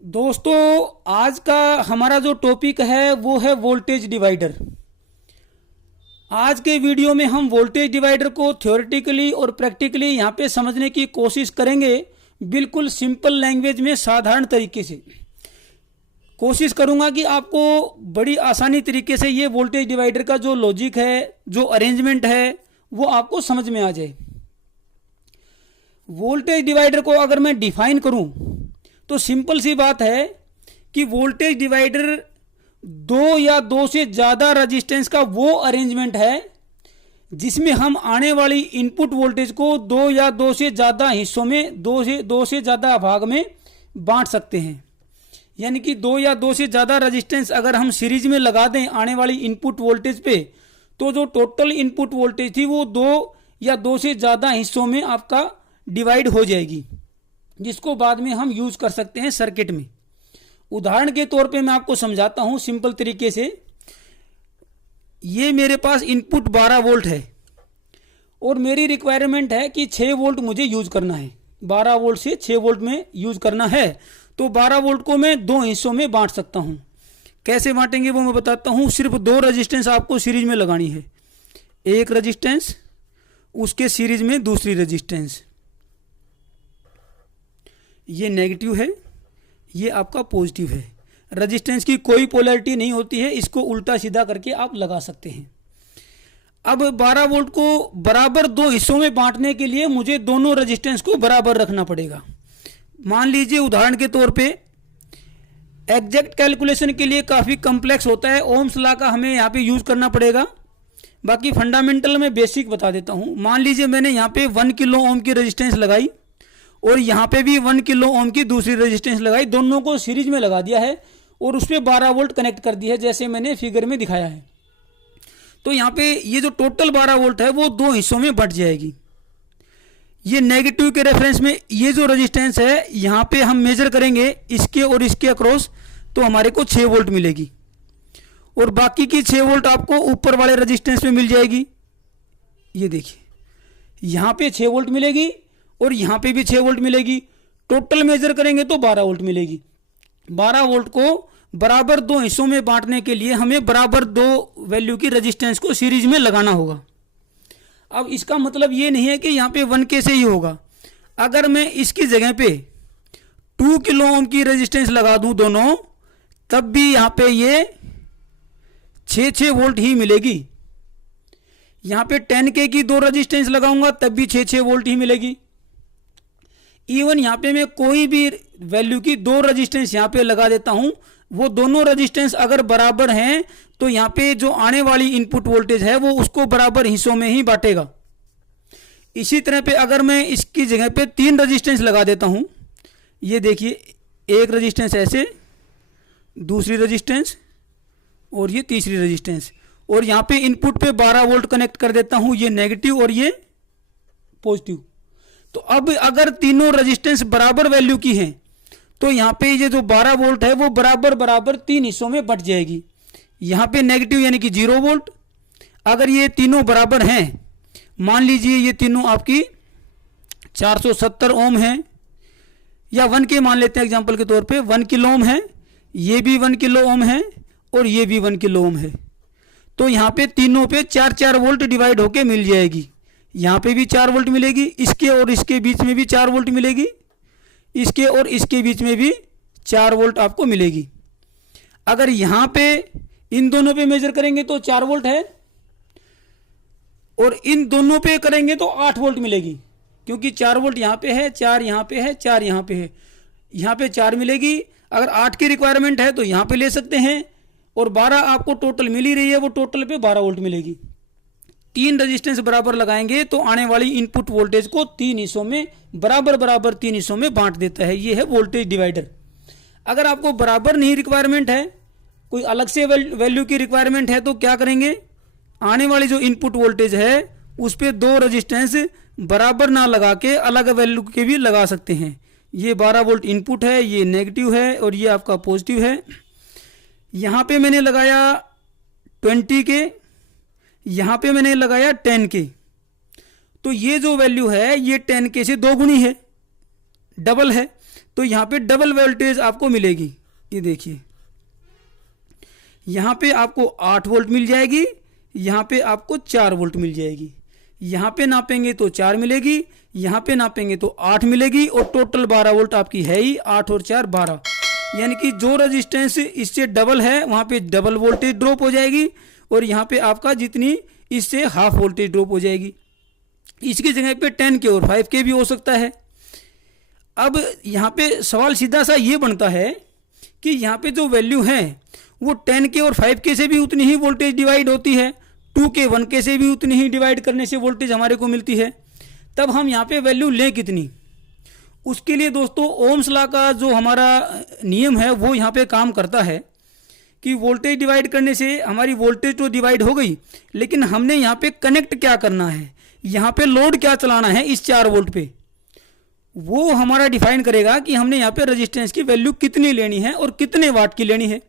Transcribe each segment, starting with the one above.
दोस्तों, आज का हमारा जो टॉपिक है वो है वोल्टेज डिवाइडर। आज के वीडियो में हम वोल्टेज डिवाइडर को थ्योरेटिकली और प्रैक्टिकली यहाँ पे समझने की कोशिश करेंगे। बिल्कुल सिंपल लैंग्वेज में साधारण तरीके से कोशिश करूँगा कि आपको बड़ी आसानी तरीके से ये वोल्टेज डिवाइडर का जो लॉजिक है, जो अरेंजमेंट है, वो आपको समझ में आ जाए। वोल्टेज डिवाइडर को अगर मैं डिफाइन करूँ तो सिंपल सी बात है कि वोल्टेज डिवाइडर दो या दो से ज़्यादा रेजिस्टेंस का वो अरेंजमेंट है जिसमें हम आने वाली इनपुट वोल्टेज को दो या दो से ज़्यादा हिस्सों में, दो से ज़्यादा भाग में बांट सकते हैं। यानी कि दो या दो से ज़्यादा रेजिस्टेंस अगर हम सीरीज में लगा दें आने वाली इनपुट वोल्टेज पे, तो जो टोटल इनपुट वोल्टेज थी वो दो या दो से ज़्यादा हिस्सों में आपका डिवाइड हो जाएगी, जिसको बाद में हम यूज कर सकते हैं सर्किट में। उदाहरण के तौर पे मैं आपको समझाता हूं सिंपल तरीके से। ये मेरे पास इनपुट 12 वोल्ट है और मेरी रिक्वायरमेंट है कि 6 वोल्ट मुझे यूज करना है। 12 वोल्ट से 6 वोल्ट में यूज करना है, तो 12 वोल्ट को मैं दो हिस्सों में बांट सकता हूं। कैसे बांटेंगे वो मैं बताता हूं। सिर्फ दो रजिस्टेंस आपको सीरीज में लगानी है, एक रजिस्टेंस, उसके सीरीज में दूसरी रजिस्टेंस। ये नेगेटिव है, ये आपका पॉजिटिव है। रेजिस्टेंस की कोई पोलैरिटी नहीं होती है, इसको उल्टा सीधा करके आप लगा सकते हैं। अब 12 वोल्ट को बराबर दो हिस्सों में बांटने के लिए मुझे दोनों रेजिस्टेंस को बराबर रखना पड़ेगा। मान लीजिए उदाहरण के तौर पे, एग्जैक्ट कैलकुलेशन के लिए काफ़ी कम्प्लेक्स होता है, ओम्स लॉ का हमें यहाँ पे यूज़ करना पड़ेगा। बाकी फंडामेंटल में बेसिक बता देता हूँ। मान लीजिए मैंने यहाँ पे 1 किलो ओम की रेजिस्टेंस लगाई और यहाँ पे भी 1 किलो ओम की दूसरी रेजिस्टेंस लगाई, दोनों को सीरीज में लगा दिया है और उस पर 12 वोल्ट कनेक्ट कर दिया है जैसे मैंने फिगर में दिखाया है। तो यहाँ पे ये जो टोटल 12 वोल्ट है वो दो हिस्सों में बंट जाएगी। ये नेगेटिव के रेफरेंस में ये जो रेजिस्टेंस है यहाँ पे हम मेजर करेंगे इसके और इसके अक्रॉस, तो हमारे को 6 वोल्ट मिलेगी और बाकी की 6 वोल्ट आपको ऊपर वाले रेजिस्टेंस में मिल जाएगी। ये देखिए यहाँ पे 6 वोल्ट मिलेगी और यहाँ पे भी 6 वोल्ट मिलेगी। टोटल मेजर करेंगे तो 12 वोल्ट मिलेगी। 12 वोल्ट को बराबर दो हिस्सों में बांटने के लिए हमें बराबर दो वैल्यू की रेजिस्टेंस को सीरीज में लगाना होगा। अब इसका मतलब ये नहीं है कि यहाँ पे 1K से ही होगा। अगर मैं इसकी जगह पे 2 किलो ओम की रेजिस्टेंस लगा दूं दोनों, तब भी यहाँ पे ये 6 वोल्ट ही मिलेगी। यहाँ पे 10K की दो रेजिस्टेंस लगाऊंगा तब भी 6 वोल्ट ही मिलेगी। इवन यहाँ पे मैं कोई भी वैल्यू की दो रेजिस्टेंस यहाँ पे लगा देता हूँ, वो दोनों रेजिस्टेंस अगर बराबर हैं तो यहाँ पे जो आने वाली इनपुट वोल्टेज है वो उसको बराबर हिस्सों में ही बांटेगा। इसी तरह पे अगर मैं इसकी जगह पे 3 रेजिस्टेंस लगा देता हूँ, ये देखिए, एक रेजिस्टेंस ऐसे, दूसरी रेजिस्टेंस और ये तीसरी रेजिस्टेंस, और यहाँ पे इनपुट पे 12 वोल्ट कनेक्ट कर देता हूँ, ये नेगेटिव और ये पॉजिटिव। तो अब अगर तीनों रेजिस्टेंस बराबर वैल्यू की हैं तो यहाँ पे ये जो 12 वोल्ट है वो बराबर बराबर 3 हिस्सों में बंट जाएगी। यहाँ पे नेगेटिव यानी कि 0 वोल्ट। अगर ये तीनों बराबर हैं, मान लीजिए ये तीनों आपकी 470 ओम है या 1K मान लेते हैं एग्जांपल के तौर पे, 1 किलो ओम है, ये भी 1 किलो ओम है और ये भी 1 किलो ओम है, तो यहाँ पे तीनों पे 4 वोल्ट डिवाइड होके मिल जाएगी। यहाँ पे भी 4 वोल्ट मिलेगी, इसके और इसके बीच में भी 4 वोल्ट मिलेगी, इसके और इसके बीच में भी 4 वोल्ट आपको मिलेगी। अगर यहाँ पे इन दोनों पे मेजर करेंगे तो 4 वोल्ट है और इन दोनों पे करेंगे तो 8 वोल्ट मिलेगी, क्योंकि 4 वोल्ट यहाँ पे है, 4 यहाँ पे है, 4 यहाँ पे है, यहाँ पे 4 मिलेगी। अगर 8 की रिक्वायरमेंट है तो यहाँ पे ले सकते हैं और 12 आपको टोटल मिल ही रही है, वो टोटल पे 12 वोल्ट मिलेगी। 3 रेजिस्टेंस बराबर लगाएंगे तो आने वाली इनपुट वोल्टेज को 3 हिस्सों में बराबर 3 हिस्सों में बांट देता है। ये है वोल्टेज डिवाइडर। अगर आपको बराबर नहीं रिक्वायरमेंट है, कोई अलग से वैल्यू की रिक्वायरमेंट है, तो क्या करेंगे, आने वाली जो इनपुट वोल्टेज है उस पर दो रेजिस्टेंस बराबर ना लगा के अलग वैल्यू के भी लगा सकते हैं। ये 12 वोल्ट इनपुट है, ये नेगेटिव है और ये आपका पॉजिटिव है। यहाँ पे मैंने लगाया 20K, यहाँ पे मैंने लगाया 10K, तो ये जो वैल्यू है ये 10K से दो गुनी है, डबल है। तो यहाँ पे डबल वोल्टेज आपको मिलेगी। ये देखिए, यहाँ पे आपको 8 वोल्ट मिल जाएगी, यहाँ पे आपको 4 वोल्ट मिल जाएगी। यहाँ पे नापेंगे तो 4 मिलेगी, यहाँ पे नापेंगे तो 8 मिलेगी, और टोटल 12 वोल्ट आपकी है ही। 8 और 4 12, यानी कि जो रेजिस्टेंस इससे डबल है वहाँ पे डबल वोल्टेज ड्रॉप हो जाएगी, और यहाँ पे आपका जितनी इससे हाफ वोल्टेज ड्रॉप हो जाएगी। इसकी जगह पे 10K और 5K भी हो सकता है। अब यहाँ पे सवाल सीधा सा ये बनता है कि यहाँ पे जो वैल्यू है वो 10K और 5K से भी उतनी ही वोल्टेज डिवाइड होती है, 2K 1K से भी उतनी ही डिवाइड करने से वोल्टेज हमारे को मिलती है। तब हम यहाँ पे वैल्यू लें कितनी, उसके लिए दोस्तों ओम्स लॉ का जो हमारा नियम है वो यहाँ पे काम करता है कि वोल्टेज डिवाइड करने से हमारी वोल्टेज तो डिवाइड हो गई, लेकिन हमने यहाँ पे कनेक्ट क्या करना है, यहाँ पे लोड क्या चलाना है इस 4 वोल्ट पे, वो हमारा डिफाइन करेगा कि हमने यहाँ पे रेजिस्टेंस की वैल्यू कितनी लेनी है और कितने वाट की लेनी है।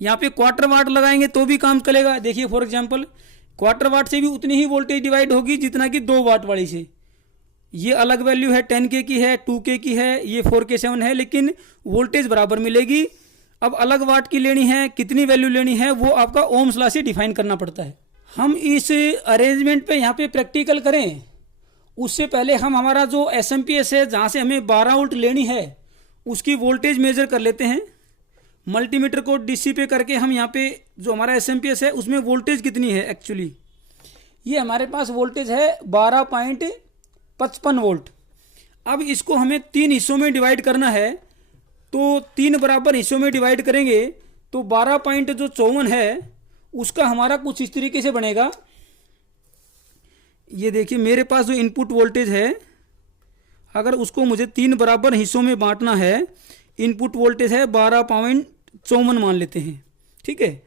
यहाँ पे क्वार्टर वाट लगाएंगे तो भी काम चलेगा। देखिए फॉर एग्जांपल, क्वार्टर वाट से भी उतनी ही वोल्टेज डिवाइड होगी जितना कि 2 वाट वाली से। ये अलग वैल्यू है, 10K की है, 2K की है, ये 4K7 है, लेकिन वोल्टेज बराबर मिलेगी। अब अलग वाट की लेनी है, कितनी वैल्यू लेनी है, वो आपका ओम्स लॉ से डिफाइन करना पड़ता है। हम इस अरेंजमेंट पे यहाँ पे प्रैक्टिकल करें उससे पहले हम हमारा जो SMPS है जहाँ से हमें 12 वोल्ट लेनी है उसकी वोल्टेज मेजर कर लेते हैं। मल्टीमीटर को DC पे करके हम यहाँ पे जो हमारा SMPS है उसमें वोल्टेज कितनी है, एक्चुअली ये हमारे पास वोल्टेज है 12.55 वोल्ट। अब इसको हमें 3 हिस्सों में डिवाइड करना है, तो 3 बराबर हिस्सों में डिवाइड करेंगे तो 12.54 है उसका हमारा कुछ इस तरीके से बनेगा। ये देखिए मेरे पास जो इनपुट वोल्टेज है, अगर उसको मुझे 3 बराबर हिस्सों में बांटना है, इनपुट वोल्टेज है 12.54 मान लेते हैं, ठीक है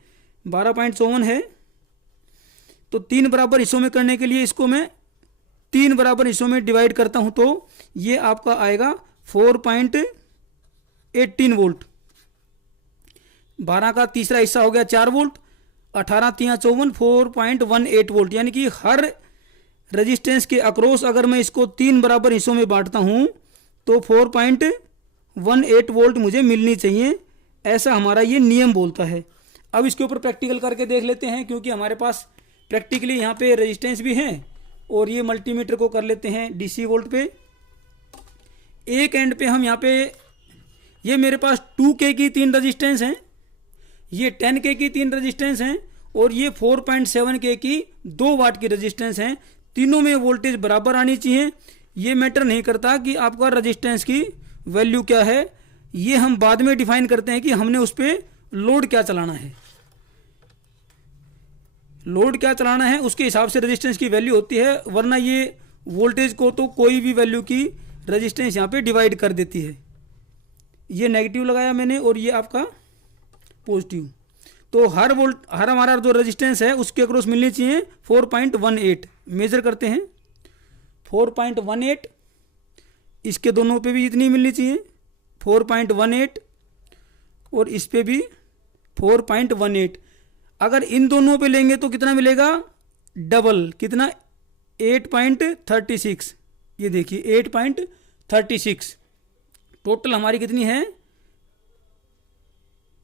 12.54 है। तो 3 बराबर हिस्सों में करने के लिए इसको मैं 3 बराबर हिस्सों में डिवाइड करता हूं तो ये आपका आएगा 4.18 वोल्ट। 12 का तीसरा हिस्सा हो गया 4 वोल्ट, 18 3 54 4.18 वोल्ट। यानी कि हर रेजिस्टेंस के अक्रॉस अगर मैं इसको 3 बराबर हिस्सों में बांटता हूं तो 4.18 वोल्ट मुझे मिलनी चाहिए, ऐसा हमारा ये नियम बोलता है। अब इसके ऊपर प्रैक्टिकल करके देख लेते हैं, क्योंकि हमारे पास प्रैक्टिकली यहाँ पे रेजिस्टेंस भी हैं। और ये मल्टीमीटर को कर लेते हैं DC वोल्ट पे। एक एंड पे हम यहाँ पे, ये मेरे पास 2K की 3 रेजिस्टेंस हैं, ये 10K की 3 रेजिस्टेंस हैं, और ये 4.7K की 2 वाट की रेजिस्टेंस हैं। तीनों में वोल्टेज बराबर आनी चाहिए। ये मैटर नहीं करता कि आपका रेजिस्टेंस की वैल्यू क्या है, ये हम बाद में डिफाइन करते हैं कि हमने उस पर लोड क्या चलाना है। लोड क्या चलाना है उसके हिसाब से रेजिस्टेंस की वैल्यू होती है, वरना ये वोल्टेज को तो कोई भी वैल्यू की रेजिस्टेंस यहाँ पे डिवाइड कर देती है। ये नेगेटिव लगाया मैंने और ये आपका पॉजिटिव। तो हर हमारा जो रेजिस्टेंस है उसके अक्रॉस मिलनी चाहिए 4.18। मेजर करते हैं 4.18, इसके दोनों पे भी इतनी मिलनी चाहिए 4.18, और इस पे भी 4.18। अगर इन दोनों पे लेंगे तो कितना मिलेगा, डबल, कितना 8.36। ये देखिए 8.36। टोटल हमारी कितनी है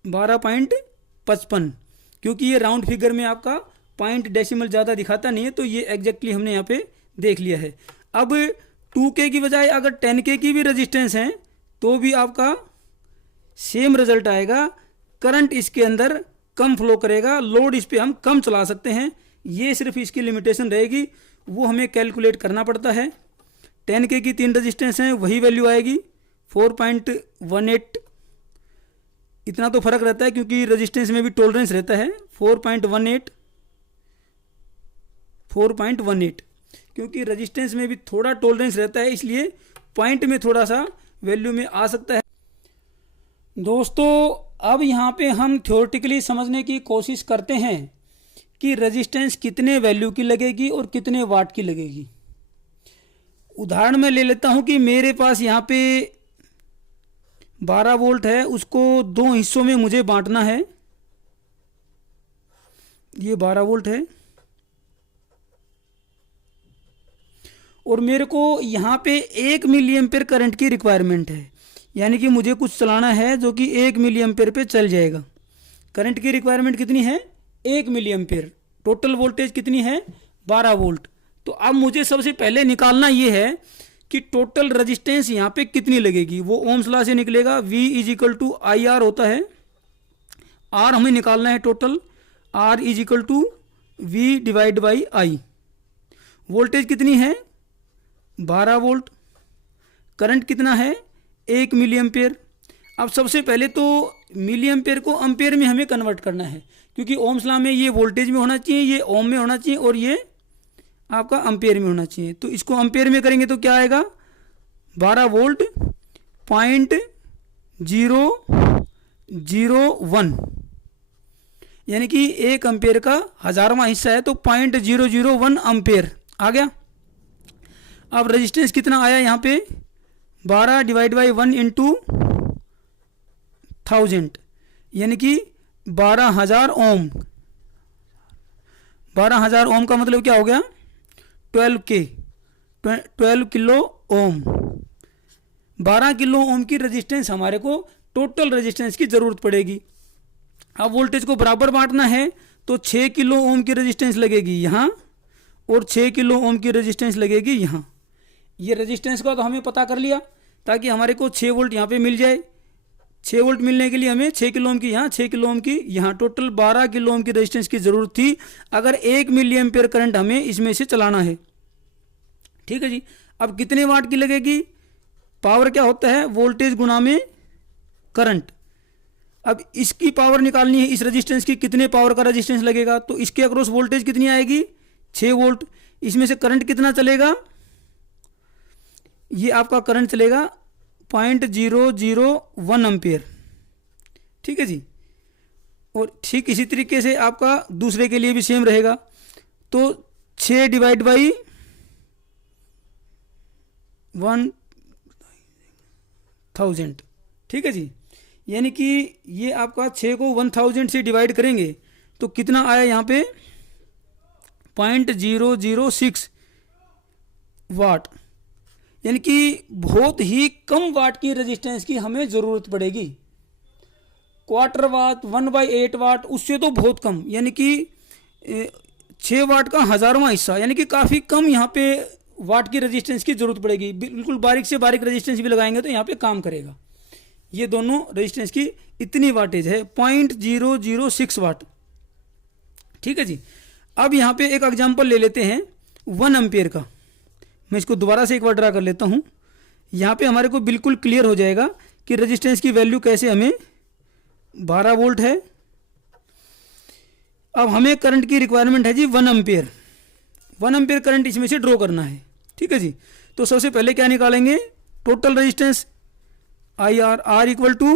12.55। क्योंकि ये राउंड फिगर में आपका पॉइंट डेसिमल ज़्यादा दिखाता नहीं है, तो ये एग्जैक्टली हमने यहाँ पे देख लिया है। अब 2K की बजाय अगर 10K की भी रेजिस्टेंस है तो भी आपका सेम रिजल्ट आएगा। करंट इसके अंदर कम फ्लो करेगा, लोड इस पर हम कम चला सकते हैं। ये सिर्फ इसकी लिमिटेशन रहेगी, वो हमें कैलकुलेट करना पड़ता है। 10K की 3 रेजिस्टेंस हैं, वही वैल्यू आएगी 4.18। इतना तो फर्क रहता है क्योंकि रेजिस्टेंस में भी टॉलरेंस रहता है। 4.18 क्योंकि रेजिस्टेंस में भी थोड़ा टॉलरेंस रहता है, इसलिए पॉइंट में थोड़ा सा वैल्यू में आ सकता है। दोस्तों अब यहाँ पे हम थ्योरेटिकली समझने की कोशिश करते हैं कि रेजिस्टेंस कितने वैल्यू की लगेगी और कितने वाट की लगेगी। उदाहरण में ले लेता हूँ कि मेरे पास यहाँ पे 12 वोल्ट है, उसको 2 हिस्सों में मुझे बांटना है। ये 12 वोल्ट है और मेरे को यहाँ पे 1 मिली एम्पेयर करंट की रिक्वायरमेंट है। यानी कि मुझे कुछ चलाना है जो कि 1 मिली एम्पेयर पे चल जाएगा। करंट की रिक्वायरमेंट कितनी है? 1 मिली एम्पेयर। टोटल वोल्टेज कितनी है? 12 वोल्ट। तो अब मुझे सबसे पहले निकालना ये है कि टोटल रेजिस्टेंस यहाँ पे कितनी लगेगी। वो ओम्स लॉ से निकलेगा, V is equal to I R होता है। आर हमें निकालना है total, R is equal to V divide by I. Voltage कितनी है? 12 वोल्ट। करंट कितना है? 1 मिली एम्पेयर। अब सबसे पहले तो मिली एम्पेयर को एम्पेयर में हमें कन्वर्ट करना है, क्योंकि ओम्स लॉ में ये वोल्टेज में होना चाहिए, ये ओम में होना चाहिए और ये आपका एम्पेयर में होना चाहिए। तो इसको एम्पेयर में करेंगे तो क्या आएगा? 12 वोल्ट 0.001, यानी कि 1 एम्पेयर का 1000वां हिस्सा है, तो 0.001 एम्पेयर आ गया। अब रेजिस्टेंस कितना आया यहाँ पे? 12 डिवाइड बाई 1 इंटू 1000, यानी कि 12,000 ओम। 12,000 ओम का मतलब क्या हो गया? 12 किलो ओम। 12 किलो ओम की रेजिस्टेंस हमारे को टोटल रेजिस्टेंस की ज़रूरत पड़ेगी। अब वोल्टेज को बराबर बांटना है तो 6 किलो ओम की रेजिस्टेंस लगेगी यहाँ और 6 किलो ओम की रेजिस्टेंस लगेगी यहाँ। ये रेजिस्टेंस का तो हमें पता कर लिया, ताकि हमारे को 6 वोल्ट यहाँ पे मिल जाए। 6 वोल्ट मिलने के लिए हमें 6 किलो ओम की यहाँ, 6 किलो ओम की यहाँ, टोटल 12 किलो ओम की रेजिस्टेंस की ज़रूरत थी अगर 1 मिली एम्पेयर करंट हमें इसमें से चलाना है। ठीक है जी। अब कितने वाट की लगेगी? पावर क्या होता है? वोल्टेज गुना में करंट। अब इसकी पावर निकालनी है, इस रेजिस्टेंस की कितने पावर का रेजिस्टेंस लगेगा, तो इसके अक्रॉस वोल्टेज कितनी आएगी? 6 वोल्ट। इसमें से करंट कितना चलेगा? ये आपका करंट चलेगा 0.001 एम्पेयर। ठीक है जी। और ठीक इसी तरीके से आपका दूसरे के लिए भी सेम रहेगा, तो 6 डिवाइड बाई 1000। ठीक है जी। यानी कि ये आपका 6 को 1000 से डिवाइड करेंगे तो कितना आया यहाँ पे? 0.006 वाट। यानी कि बहुत ही कम वाट की रेजिस्टेंस की हमें ज़रूरत पड़ेगी। क्वार्टर वाट, 1/8 वाट, उससे तो बहुत कम, यानी कि 6 वाट का 1000वां हिस्सा, यानी कि काफ़ी कम यहाँ पे वाट की रेजिस्टेंस की ज़रूरत पड़ेगी। बिल्कुल बारीक से बारीक रेजिस्टेंस भी लगाएंगे तो यहाँ पे काम करेगा। ये दोनों रेजिस्टेंस की इतनी वाटेज है, 0.006 वाट। ठीक है जी। अब यहाँ पे एक एग्जांपल ले लेते हैं 1 एम्पेयर का। मैं इसको दोबारा से एक बार ड्रा कर लेता हूँ। यहाँ पे हमारे को बिल्कुल क्लियर हो जाएगा कि रेजिस्टेंस की वैल्यू कैसे, हमें 12 वोल्ट है। अब हमें करंट की रिक्वायरमेंट है जी 1 एम्पेयर। 1 एम्पेयर करंट इसमें से ड्रॉ करना है। ठीक है जी। तो सबसे पहले क्या निकालेंगे? Total resistance I R, R equal to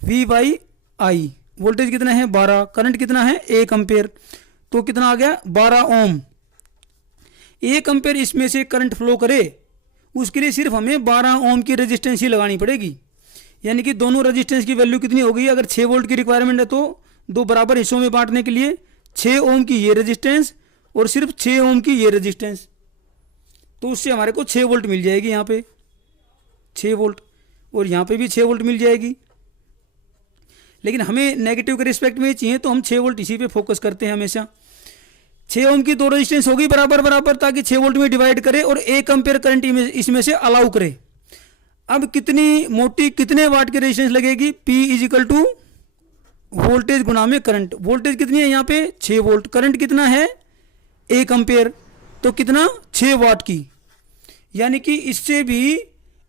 V by I. Voltage कितना है? 12। करंट कितना है? 1 एम्पेयर। तो कितना आ गया? 12 ओम। 1 एम्पेयर इसमें से करंट फ्लो करे, उसके लिए सिर्फ हमें 12 ओम की रेजिस्टेंस ही लगानी पड़ेगी। यानी कि दोनों रेजिस्टेंस की वैल्यू कितनी हो गई? अगर 6 वोल्ट की रिक्वायरमेंट है तो दो बराबर हिस्सों में बांटने के लिए 6 ओम की ये रेजिस्टेंस और सिर्फ 6 ओम की ये रेजिस्टेंस, तो उससे हमारे को 6 वोल्ट मिल जाएगी। यहाँ पे 6 वोल्ट और यहाँ पे भी 6 वोल्ट मिल जाएगी। लेकिन हमें नेगेटिव के रिस्पेक्ट में चाहिए तो हम 6 वोल्ट इसी पे फोकस करते हैं हमेशा। 6 ओम की दो रेजिस्टेंस होगी बराबर बराबर, ताकि 6 वोल्ट में डिवाइड करे और 1 एम्पेयर करंट इसमें से अलाउ करे। अब कितनी मोटी, कितने वाट की रेजिस्टेंस लगेगी? P is equal to voltage गुना में करंट। वोल्टेज कितनी है यहाँ पे? 6 वोल्ट। करंट कितना है? 1 एम्पेयर। तो कितना? 6 वाट की। यानी कि इससे भी,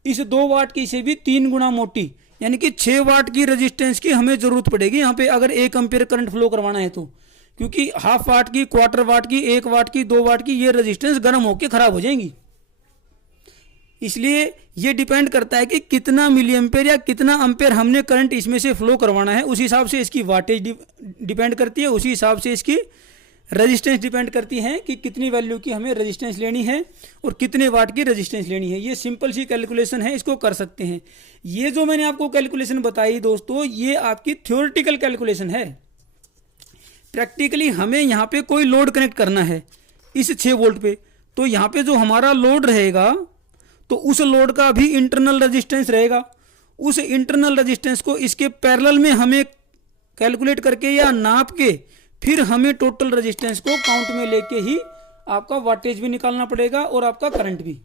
इस 2 वाट की से भी 3 गुना मोटी, यानी कि 6 वाट की रेजिस्टेंस की हमें ज़रूरत पड़ेगी यहाँ पे अगर 1 एम्पेयर करंट फ्लो करवाना है तो। क्योंकि हाफ वाट की, क्वार्टर वाट की, 1 वाट की, 2 वाट की ये रेजिस्टेंस गर्म होकर खराब हो जाएंगी। इसलिए ये डिपेंड करता है कि कितना मिली एम्पेयर या कितना एम्पेयर हमने करंट इसमें से फ्लो करवाना है, उस हिसाब से इसकी वाटेज डिपेंड करती है, उसी हिसाब से इसकी रेजिस्टेंस डिपेंड करती है कि कितनी वैल्यू की हमें रेजिस्टेंस लेनी है और कितने वाट की रेजिस्टेंस लेनी है। ये सिंपल सी कैलकुलेशन है, इसको कर सकते हैं। ये जो मैंने आपको कैलकुलेशन बताई दोस्तों, ये आपकी थ्योरेटिकल कैलकुलेशन है। प्रैक्टिकली हमें यहाँ पे कोई लोड कनेक्ट करना है इस 6 वोल्ट पे, तो यहाँ पे जो हमारा लोड रहेगा तो उस लोड का भी इंटरनल रेजिस्टेंस रहेगा, उस इंटरनल रेजिस्टेंस को इसके पैरेलल में हमें कैलकुलेट करके या नाप के फिर हमें टोटल रेजिस्टेंस को काउंट में लेके ही आपका वाटेज भी निकालना पड़ेगा और आपका करंट भी।